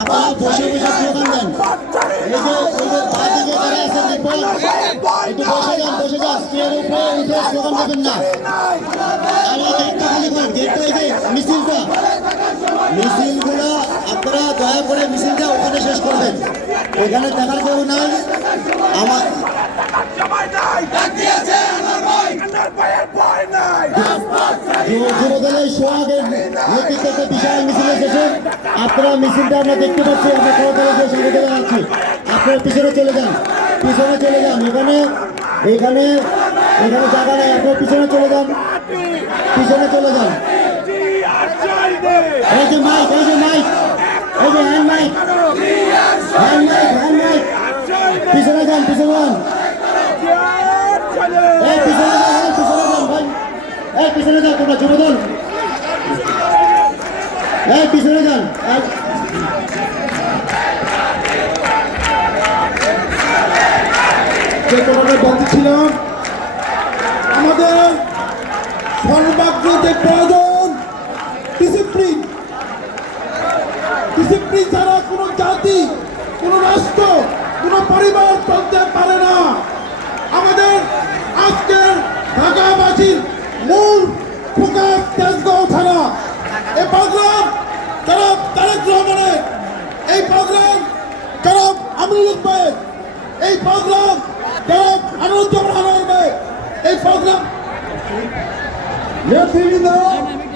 আপনারা বসে বসে স্লোগান দেন। এই যে বাদিকে যারা আছেন দেখবেন একটু বসে যান স্টেয়ার উপরে উঠে স্লোগান দেবেন না। আর এই গেটটা খালি করেন, গেটটা এই যে মিছিলগুলো আপনারা দয়া করে মিছিলটা ওখানে শেষ করবেন। এখানে দেখার কেউ নাই। আমার যুবদলের সোহাগের নেতৃত্বে বিশাল মিছিল এসেছে। আপনারা মিছিলটা আমরা দেখতে পাচ্ছি, আমরা করতলাকে স্বাগত জানাচ্ছি। আপনারা পিছনে চলে যান। এখানে জায়গা নেই, আপনারা পিছনে চলে যান। এই যে মাইক, এই যে হ্যান্ড মাইক, পিছনে যান। এই পিছনে যান ভাই, এই পিছনে যান তোমরা যুবদল, এই পিছনে যান। যে কথাটা বলতেছিলাম, আমাদের সর্বাগ্র যে প্রয়োজন ডিসিপ্লিন ছাড়া কোনো জাতি, কোনো রাষ্ট্র, কোনো পরিবার চলতে পারে না। আমাদের আজকের ঢাকাবাসীর মূল ফোকাস তেজগাঁও থানা। এই প্রোগ্রাম যারা তারেক রহমানের, এই প্রোগ্রাম যারা আমিনুল ভাইয়ের, এই প্রোগ্রাম যারা আনন্দ এই প্রোগ্রাম নেতৃবৃন্দ